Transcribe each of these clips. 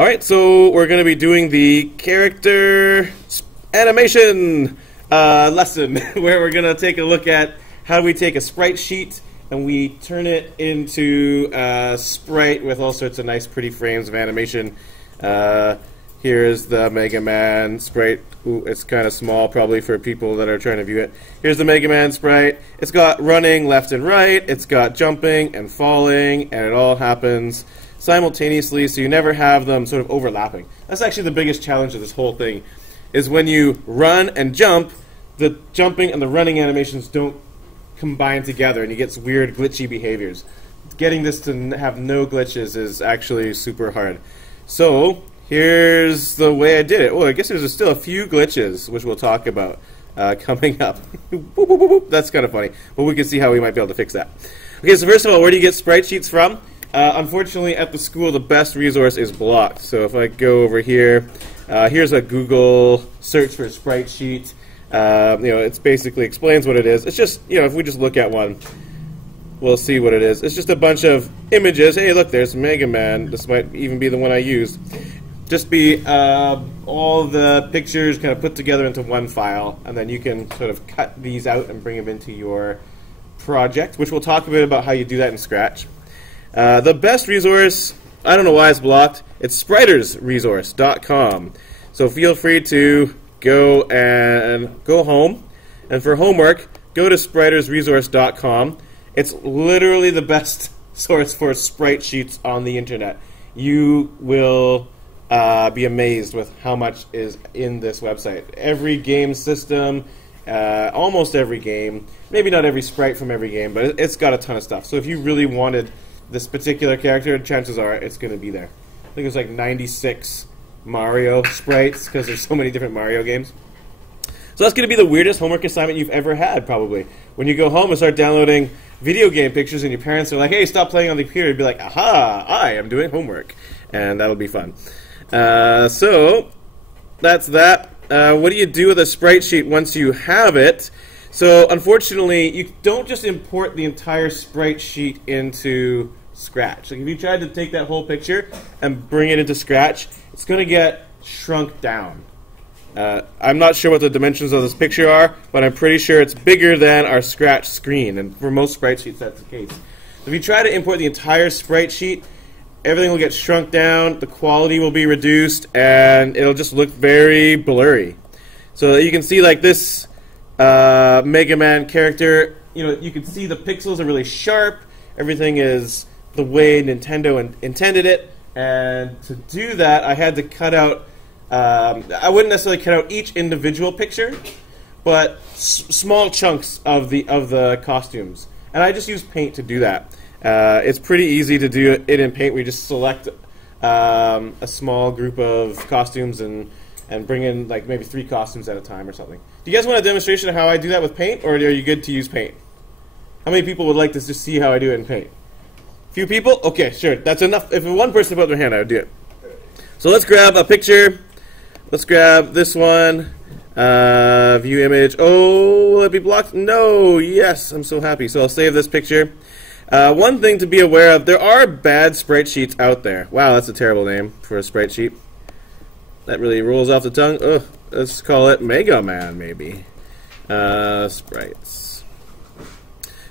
Alright, so we're going to be doing the character animation lesson where we're going to take a look at how we take a sprite sheet and we turn it into a sprite with all sorts of nice pretty frames of animation. Here's the Mega Man sprite. Ooh, it's kind of small probably for people that are trying to view it. Here's the Mega Man sprite. It's got running left and right, it's got jumping and falling, and it all happens simultaneously, so you never have them sort of overlapping. That's actually the biggest challenge of this whole thing, is when you run and jump, the jumping and the running animations don't combine together, and you get weird glitchy behaviors. Getting this to have no glitches is actually super hard. So here's the way I did it. Oh, I guess there's still a few glitches, which we'll talk about coming up. Boop, boop, boop, boop. That's kind of funny, but we can see how we might be able to fix that. Okay, so first of all, where do you get sprite sheets from? Unfortunately, at the school, the best resource is blocked. So if I go over here, here's a Google search for Sprite Sheet. It basically explains what it is. It's just, if we just look at one, we'll see what it is. It's just a bunch of images. Hey, look, there's Mega Man. This might even be the one I used. Just be all the pictures kind of put together into one file, and then you can sort of cut these out and bring them into your project, which we'll talk a bit about how you do that in Scratch. The best resource, I don't know why it's blocked, it's spritersresource.com. So feel free to go home, and for homework, go to spritersresource.com. It's literally the best source for sprite sheets on the internet. You will be amazed with how much is in this website. Every game system, almost every game, maybe not every sprite from every game, but it's got a ton of stuff. So if you really wanted this particular character, chances are it's going to be there. I think it's like 96 Mario sprites because there's so many different Mario games. So that's going to be the weirdest homework assignment you've ever had, probably. When you go home and start downloading video game pictures and your parents are like, hey, stop playing on the computer, you'd be like, aha, I am doing homework. And that'll be fun. So that's that. What do you do with a sprite sheet once you have it? So unfortunately, you don't just import the entire sprite sheet into Scratch. Like if you tried to take that whole picture and bring it into Scratch, it's going to get shrunk down. I'm not sure what the dimensions of this picture are, but I'm pretty sure it's bigger than our Scratch screen, and for most sprite sheets that's the case. If you try to import the entire sprite sheet, everything will get shrunk down, the quality will be reduced, and it'll just look very blurry. So you can see like this Mega Man character, you can see the pixels are really sharp, everything is the way Nintendo intended it, and to do that I had to cut out, I wouldn't necessarily cut out each individual picture, but small chunks of the costumes, and I just used Paint to do that. It's pretty easy to do it in Paint. We just select a small group of costumes and bring in like maybe 3 costumes at a time or something. Do you guys want a demonstration of how I do that with Paint, or are you good to use Paint? How many people would like to just see how I do it in Paint? Few people? Okay, sure. That's enough. If one person put their hand, I would do it. So let's grab a picture. Let's grab this one. View image. Oh, will it be blocked? No. Yes. I'm so happy. So I'll save this picture. One thing to be aware of, there are bad sprite sheets out there. Wow, that's a terrible name for a sprite sheet. That really rolls off the tongue. Ugh, let's call it Mega Man, maybe. Sprites.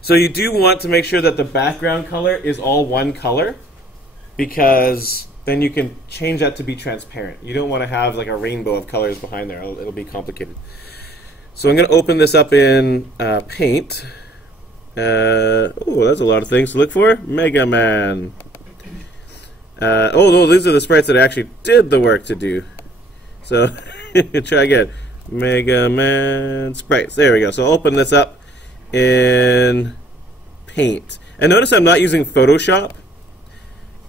So you do want to make sure that the background color is all one color, because then you can change that to be transparent. You don't want to have like a rainbow of colors behind there. It'll be complicated. So I'm going to open this up in Paint. Oh, that's a lot of things to look for. Mega Man. Oh, no, these are the sprites that I actually did the work to do. So, try again. Mega Man sprites. There we go. So I'll open this up in Paint. And notice I'm not using Photoshop.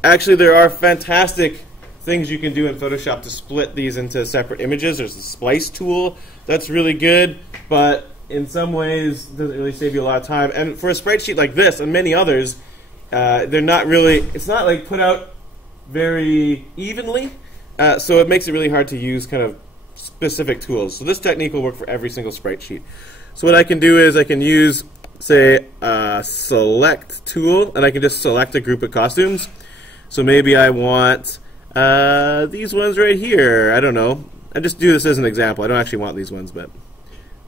Actually, there are fantastic things you can do in Photoshop to split these into separate images. There's the splice tool. That's really good, but in some ways doesn't really save you a lot of time. And for a sprite sheet like this and many others, they're not really, it's not like put out very evenly, so it makes it really hard to use kind of specific tools. So this technique will work for every single sprite sheet. So what I can do is I can use, say, a select tool, and I can just select a group of costumes. So maybe I want These ones right here, I don't know. I just do this as an example. I don't actually want these ones, but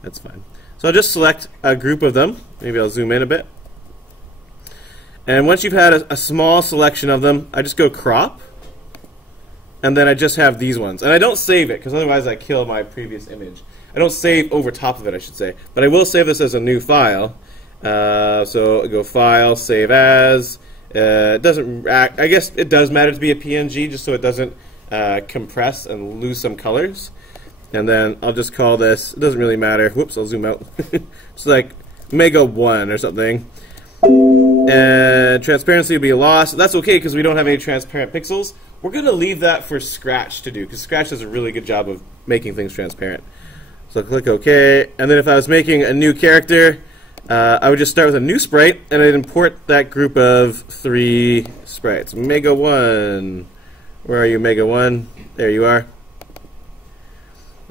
that's fine. So I'll just select a group of them. Maybe I'll zoom in a bit. And once you've had a small selection of them, I just go crop. And then I just have these ones. And I don't save it, because otherwise I kill my previous image. I don't save over top of it, I should say. But I will save this as a new file. So I go File, Save As. It doesn't. I guess it does matter to be a PNG, just so it doesn't compress and lose some colors. And then I'll just call this. It doesn't really matter. Whoops! I'll zoom out. It's like Mega 1 or something. And transparency will be lost. That's okay because we don't have any transparent pixels. We're going to leave that for Scratch to do because Scratch does a really good job of making things transparent. So click OK. And then if I was making a new character, I would just start with a new sprite, and I'd import that group of 3 sprites. Mega 1. Where are you, Mega 1? There you are.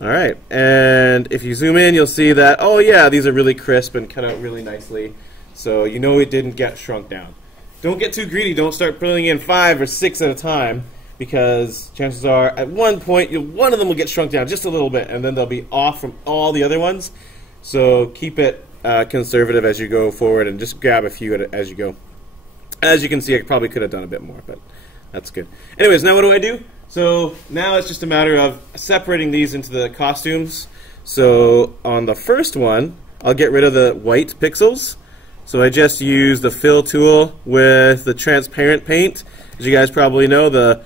Alright, and if you zoom in, you'll see that, oh yeah, these are really crisp and cut out really nicely. So you know it didn't get shrunk down. Don't get too greedy. Don't start putting in 5 or 6 at a time, because chances are at one point, one of them will get shrunk down just a little bit, and then they'll be off from all the other ones. So keep it conservative as you go forward, and just grab a few as you go. As you can see, I probably could have done a bit more, but that's good. Anyways, now what do I do? So now it's just a matter of separating these into the costumes. So on the first one, I'll get rid of the white pixels. So I just use the fill tool with the transparent paint. As you guys probably know, the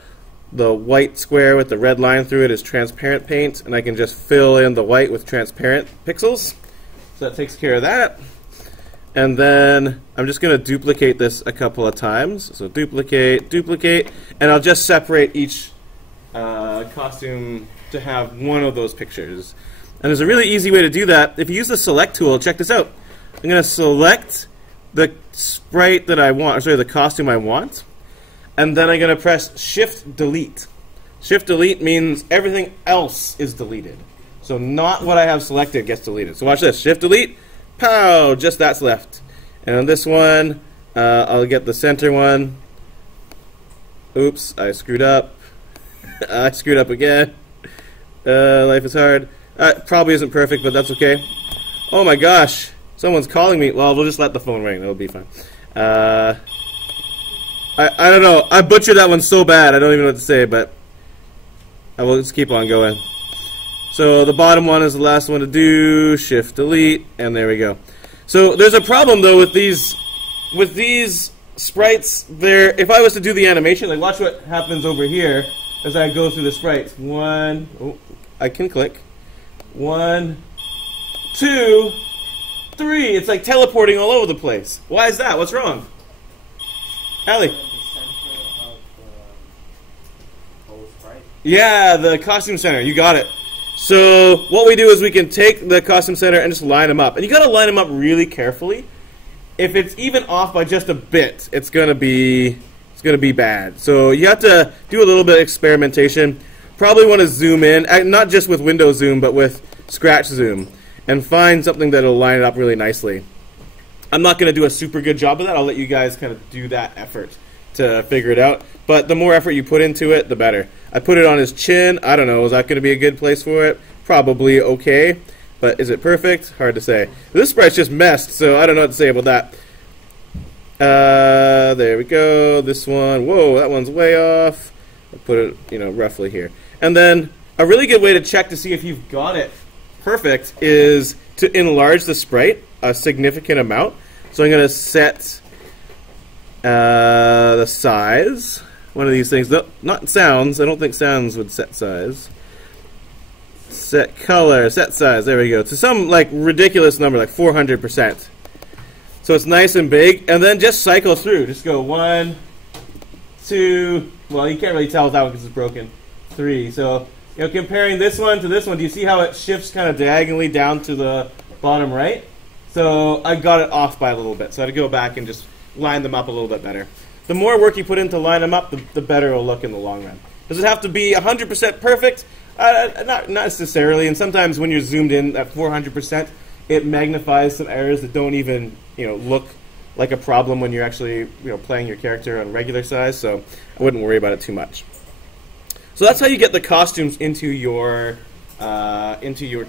white square with the red line through it is transparent paint, and I can just fill in the white with transparent pixels. So that takes care of that. And then I'm just going to duplicate this a couple of times. So duplicate, duplicate, and I'll just separate each costume to have one of those pictures. And there's a really easy way to do that. If you use the select tool, check this out. I'm going to select the sprite that I want, or sorry, the costume I want, and then I'm going to press Shift Delete. Shift Delete means everything else is deleted. So not what I have selected gets deleted. So watch this. Shift Delete. Pow! Just that's left. And on this one, I'll get the center one. Oops, I screwed up. I screwed up again. Life is hard. Probably isn't perfect, but that's okay. Oh my gosh. Someone's calling me. Well, we'll just let the phone ring. That'll be fine. I don't know. I butchered that one so bad. I don't even know what to say, but I will just keep on going. So the bottom one is the last one to do. Shift Delete, and there we go. So there's a problem though with these sprites. If I was to do the animation, like watch what happens over here as I go through the sprites. I can click. 1, 2, 3. It's like teleporting all over the place. Why is that? What's wrong? Allie. Yeah, the costume center. You got it. So what we do is we can take the costume center and just line them up. And you got to line them up really carefully. If it's even off by just a bit, it's going to be bad. So you have to do a little bit of experimentation. Probably want to zoom in, not just with Windows Zoom, but with Scratch Zoom, and find something that'll line it up really nicely. I'm not going to do a super good job of that. I'll let you guys kind of do that effort to figure it out. But the more effort you put into it, the better. I put it on his chin. I don't know. Is that going to be a good place for it? Probably okay. But is it perfect? Hard to say. This sprite's just messed, so I don't know what to say about that. There we go. This one. Whoa, that one's way off. I'll put it, roughly here. And then a really good way to check to see if you've got it perfect is to enlarge the sprite a significant amount. So I'm going to set the size. One of these things. Not sounds. I don't think sounds would set size. Set color. Set size. There we go. To some ridiculous number, like 400%. So it's nice and big. And then just cycle through. Just go 1, 2. Well, you can't really tell with that one because it's broken. 3. So comparing this one to this one, do you see how it shifts kind of diagonally down to the bottom right? So I got it off by a little bit. So I had to go back and just line them up a little bit better. The more work you put in to line them up, the better it'll look in the long run. Does it have to be 100% perfect? Not necessarily. And sometimes when you're zoomed in at 400%, it magnifies some errors that don't even look like a problem when you're actually playing your character on regular size. So I wouldn't worry about it too much. So that's how you get the costumes into your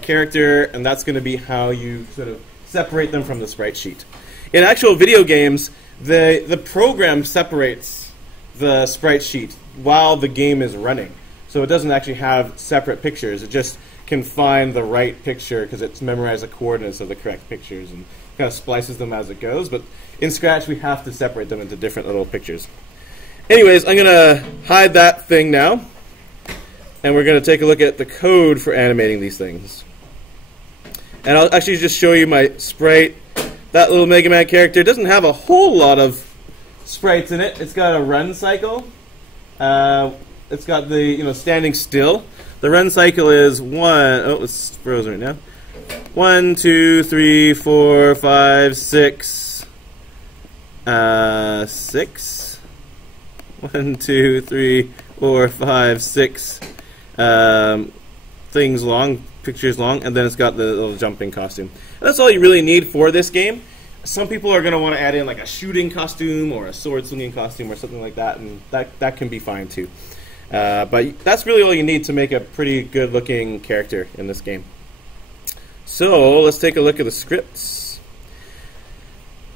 character, and that's going to be how you sort of separate them from the sprite sheet. In actual video games, the program separates the sprite sheet while the game is running. So it doesn't actually have separate pictures. It just can find the right picture because it's memorized the coordinates of the correct pictures and kind of splices them as it goes. But in Scratch, we have to separate them into different little pictures. Anyways, I'm going to hide that thing now. And we're going to take a look at the code for animating these things. And I'll actually just show you my sprite. That little Mega Man character doesn't have a whole lot of sprites in it. It's got a run cycle. It's got the standing still. The run cycle is it's frozen right now. 1, 2, 3, 4, 5, 6. 6. 1, 2, 3, 4, 5, 6. Things long, pictures long, and then it's got the little jumping costume. And that's all you really need for this game. Some people are going to want to add in like a shooting costume or a sword swinging costume or something like that, and that can be fine too. But that's really all you need to make a pretty good looking character in this game. So let's take a look at the scripts.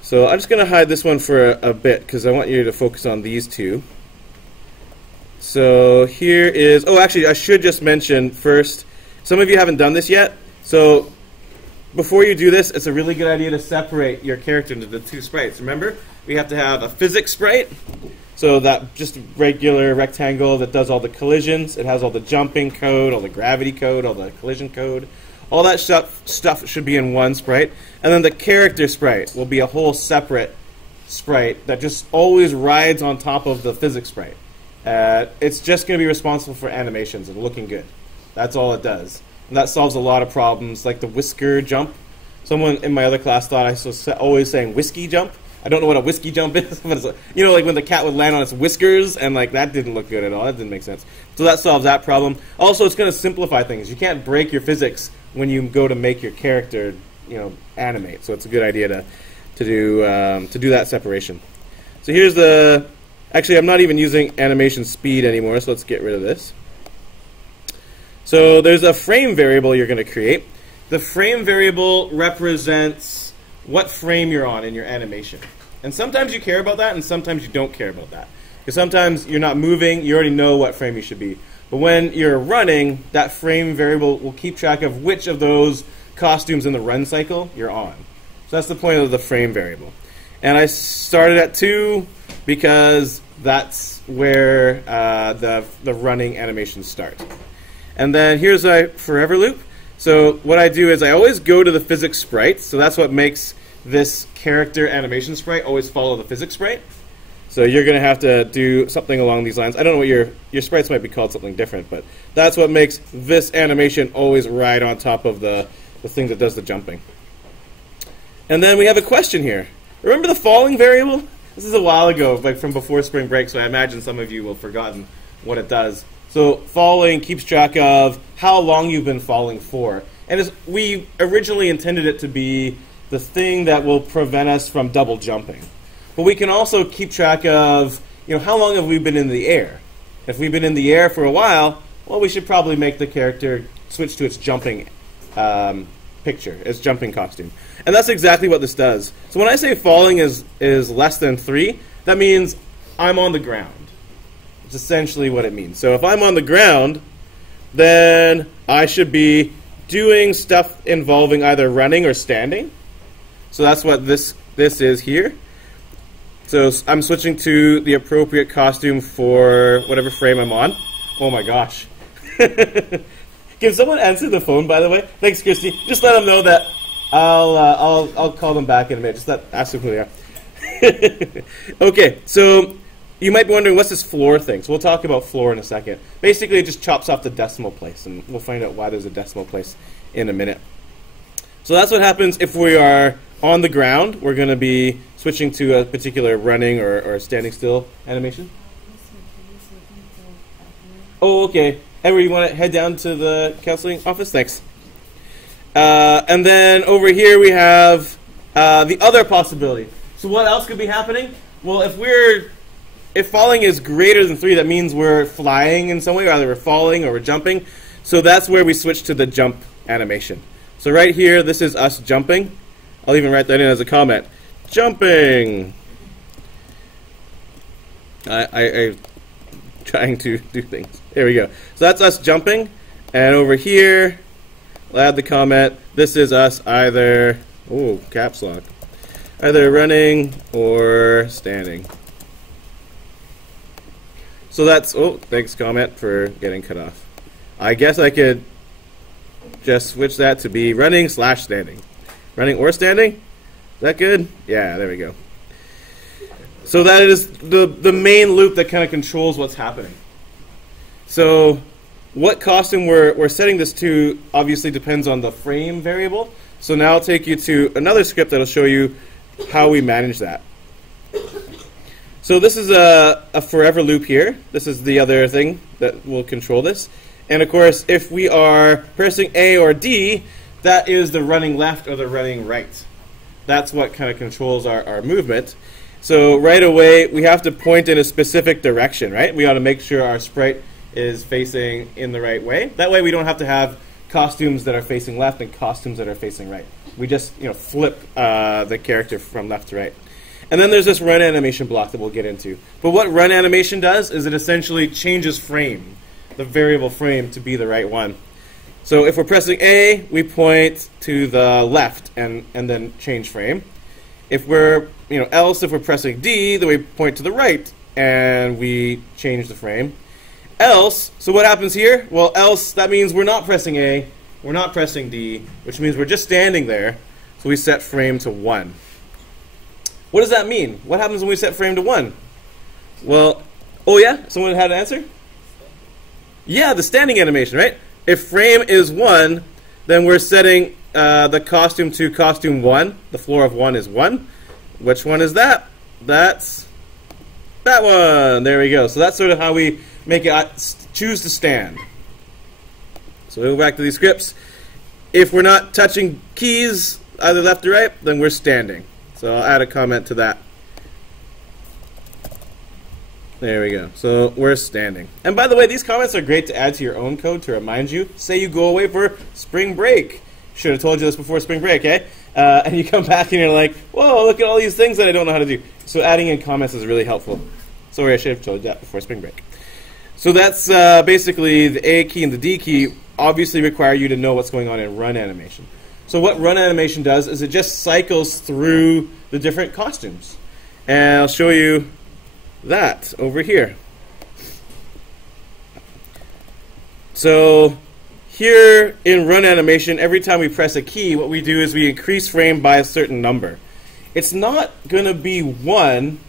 So I'm just going to hide this one for a bit because I want you to focus on these two. So here is, actually I should just mention first, some of you haven't done this yet, so before you do this, it's a really good idea to separate your character into the two sprites. Remember, we have to have a physics sprite, so that just regular rectangle that does all the collisions. It has all the jumping code, all the gravity code, all the collision code. All that stuff should be in one sprite. And then the character sprite will be a whole separate sprite that just always rides on top of the physics sprite. It's just going to be responsible for animations and looking good. That's all it does. And that solves a lot of problems, like the whisker jump. Someone in my other class thought I was always saying whiskey jump. I don't know what a whiskey jump is, but it's like, like when the cat would land on its whiskers, and like that didn't look good at all. That didn't make sense. So that solves that problem. Also, it's going to simplify things. You can't break your physics when you go to make your character, animate. So it's a good idea to do that separation. So here's the. Actually, I'm not even using animation speed anymore, so let's get rid of this. So there's a frame variable you're going to create. The frame variable represents what frame you're on in your animation. And sometimes you care about that, and sometimes you don't care about that. Because sometimes you're not moving, you already know what frame you should be. But when you're running, that frame variable will keep track of which of those costumes in the run cycle you're on. So that's the point of the frame variable. And I started at 2 because that's where the running animations start. And then here's a forever loop. So what I do is I always go to the physics sprite. So that's what makes this character animation sprite always follow the physics sprite. So you're going to have to do something along these lines. I don't know what your sprites might be called something different, but that's what makes this animation always ride on top of the thing that does the jumping. And then we have a question here. Remember the falling variable? This is a while ago, like from before spring break, so I imagine some of you will have forgotten what it does. So falling keeps track of how long you've been falling for. And we originally intended it to be the thing that will prevent us from double jumping. But we can also keep track of, how long have we been in the air? If we've been in the air for a while, well, we should probably make the character switch to its jumping picture, its jumping costume. And that's exactly what this does. So when I say falling is less than 3, that means I'm on the ground. It's essentially what it means. So if I'm on the ground, then I should be doing stuff involving either running or standing. So that's what this is here. So I'm switching to the appropriate costume for whatever frame I'm on. Oh my gosh. Can someone answer the phone, by the way? Thanks, Christy. Just let them know that I'll call them back in a minute. Just ask them who they are. Okay, so you might be wondering, what's this floor thing? So we'll talk about floor in a second. Basically, it just chops off the decimal place, and we'll find out why there's a decimal place in a minute. So that's what happens if we are on the ground. We're going to be switching to a particular running or standing still animation. Oh, okay. Edward, you want to head down to the counseling office? Thanks. And then over here we have the other possibility. So what else could be happening? Well, if we're if falling is greater than 3, that means we're flying in some way, either we're falling or we're jumping. So that's where we switch to the jump animation. So right here, this is us jumping. I'll even write that in as a comment. Jumping. I'm trying to do things. There we go. So that's us jumping. And over here, I'll add the comment. This is us either, oh, caps lock. Either running or standing. So that's, oh, thanks comment for getting cut off. I guess I could just switch that to be running / standing. Running or standing? Is that good? Yeah, there we go. So that is the main loop that kind of controls what's happening. So what costume we're setting this to obviously depends on the frame variable. So now I'll take you to another script that will show you how we manage that. So this is a forever loop here. This is the other thing that will control this. And of course, if we are pressing A or D, that is the running left or the running right. That's what kind of controls our movement. So right away, we have to point in a specific direction, right? We ought to make sure our sprite is facing in the right way. That way we don't have to have costumes that are facing left and costumes that are facing right. We just flip the character from left to right. And then there's this run animation block that we'll get into. But what run animation does is it essentially changes frame, the variable frame, to be the right one. So if we're pressing A, we point to the left and then change frame. If we're, else if we're pressing D, then we point to the right and we change the frame. Else, so what happens here? Well, else, that means we're not pressing A, we're not pressing D, which means we're just standing there. So we set frame to 1. What does that mean? What happens when we set frame to 1? Well, oh yeah? Someone had an answer? Yeah, the standing animation, right? If frame is 1, then we're setting the costume to costume 1. The floor of 1 is 1. Which one is that? That's that one. There we go. So that's sort of how we make it choose to stand. So we'll go back to these scripts. If we're not touching keys, either left or right, then we're standing. So I'll add a comment to that. There we go. So we're standing. And by the way, these comments are great to add to your own code to remind you. Say you go away for spring break. Should have told you this before spring break, eh? And you come back and you're like, whoa, look at all these things that I don't know how to do. So adding in comments is really helpful. Sorry, I should have told you that before spring break. So that's basically the A key and the D key obviously require you to know what's going on in run animation. So what run animation does is it just cycles through the different costumes. And I'll show you that over here. So here in run animation, every time we press a key, what we do is we increase frame by a certain number. It's not going to be 1.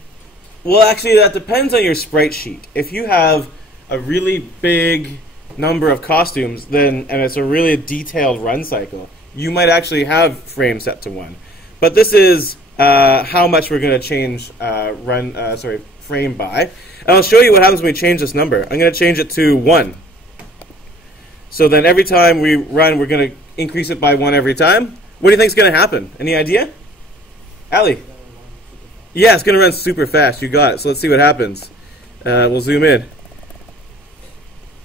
Well, actually, that depends on your sprite sheet. If you have a really big number of costumes, and it's a really detailed run cycle, you might actually have frame set to 1. But this is how much we're going to change frame by. And I'll show you what happens when we change this number. I'm going to change it to 1. So then every time we run, we're going to increase it by 1 every time. What do you think is going to happen? Any idea? Allie? Yeah, it's going to run super fast. You got it. So let's see what happens. We'll zoom in.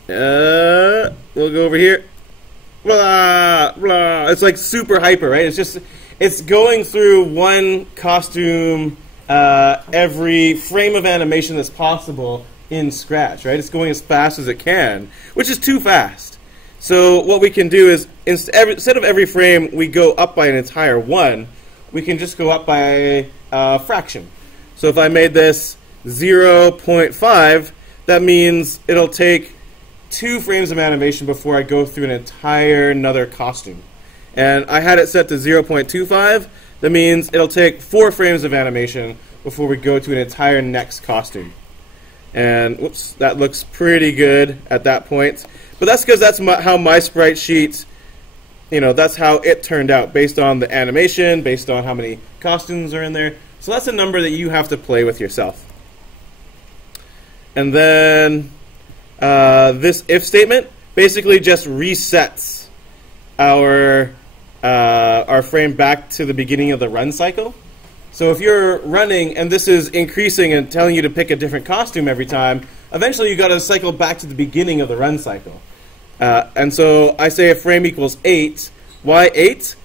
We'll go over here. Blah, blah. It's like super hyper, right? It's going through one costume every frame of animation that's possible in Scratch, right? It's going as fast as it can, which is too fast. So what we can do is, instead of every frame we go up by an entire 1, we can just go up by a fraction. So if I made this 0.5, that means it'll take 2 frames of animation before I go through an entire another costume. And I had it set to 0.25. That means it'll take 4 frames of animation before we go to an entire next costume. And whoops, that looks pretty good at that point. But that's because that's how my sprite sheet, that's how it turned out, based on the animation, based on how many costumes are in there. So that's a number that you have to play with yourself. And then this if statement basically just resets our frame back to the beginning of the run cycle. So if you're running and this is increasing and telling you to pick a different costume every time, eventually you got to cycle back to the beginning of the run cycle. And so I say if frame equals 8, why 8?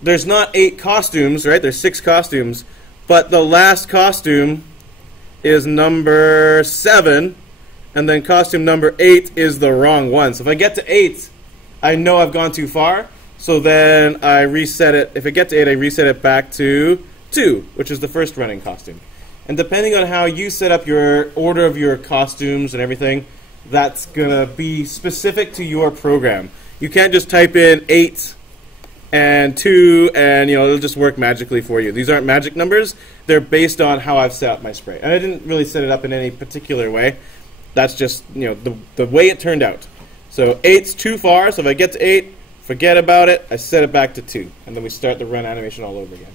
There's not 8 costumes, right? There's 6 costumes, but the last costume is number 7, and then costume number 8 is the wrong one. So if I get to 8, I know I've gone too far, so then I reset it. If I get to 8, I reset it back to 2, which is the first running costume. And depending on how you set up your order of your costumes and everything, that's going to be specific to your program. You can't just type in 8 and 2 and it'll just work magically for you. These aren't magic numbers. They're based on how I've set up my Sprite. And I didn't really set it up in any particular way. That's just the way it turned out. So 8's too far, so if I get to 8, forget about it, I set it back to 2. And then we start the run animation all over again.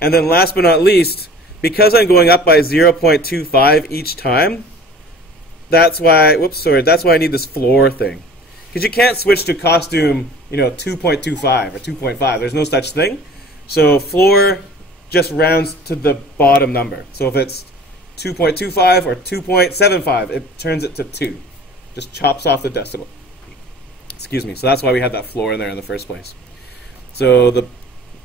And then last but not least, because I'm going up by 0.25 each time, that's why I need this floor thing. Because you can't switch to costume, 2.25 or 2.5. There's no such thing. So floor just rounds to the bottom number. So if it's 2.25 or 2.75, it turns it to 2. Just chops off the decimal. Excuse me. So that's why we had that floor in there in the first place. So the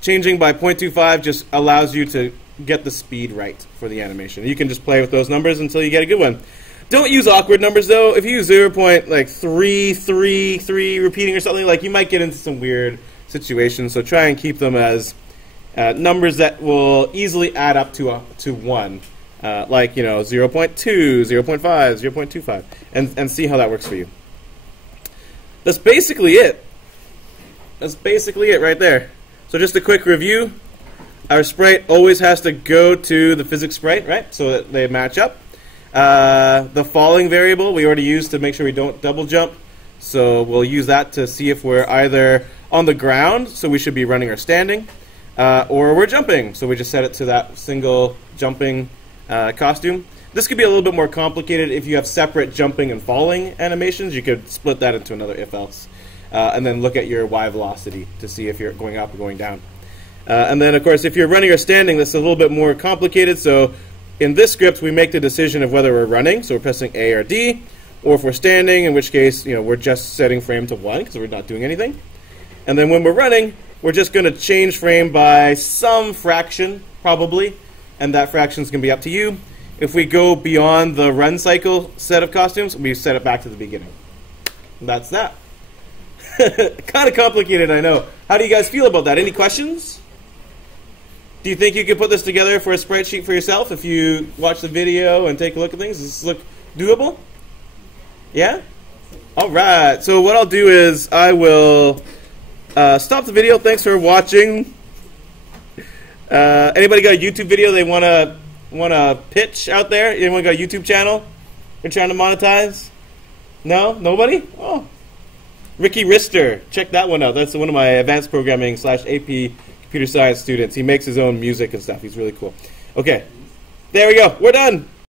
changing by 0.25 just allows you to get the speed right for the animation. You can just play with those numbers until you get a good one. Don't use awkward numbers though. If you use 0.333 repeating or something, you might get into some weird situations. So try and keep them as numbers that will easily add up to 1. 0.2, 0.5, 0.25, and see how that works for you. That's basically it. That's basically it right there. So just a quick review. Our sprite always has to go to the physics sprite, right? So that they match up. The falling variable we already used to make sure we don't double jump. So we'll use that to see if we're either on the ground, so we should be running or standing, or we're jumping. So we just set it to that single jumping costume. This could be a little bit more complicated if you have separate jumping and falling animations. You could split that into another if-else. And then look at your Y velocity to see if you're going up or going down. And then, of course, if you're running or standing, that's a little bit more complicated. So in this script, we make the decision of whether we're running, so we're pressing A or D, or if we're standing, in which case, we're just setting frame to 1 because we're not doing anything. And then when we're running, we're just going to change frame by some fraction, probably, and that fraction is going to be up to you. If we go beyond the run cycle set of costumes, we set it back to the beginning. And that's that. Kind of complicated, I know. How do you guys feel about that? Any questions? Do you think you could put this together for a Sprite sheet for yourself if you watch the video and take a look at things? Does this look doable? Yeah? All right. So what I'll do is I will stop the video. Thanks for watching. Anybody got a YouTube video they want to pitch out there? Anyone got a YouTube channel you're trying to monetize? No? Nobody? Oh. Ricky Rister. Check that one out. That's one of my advanced programming / AP computer science students. He makes his own music and stuff. He's really cool. Okay. There we go. We're done.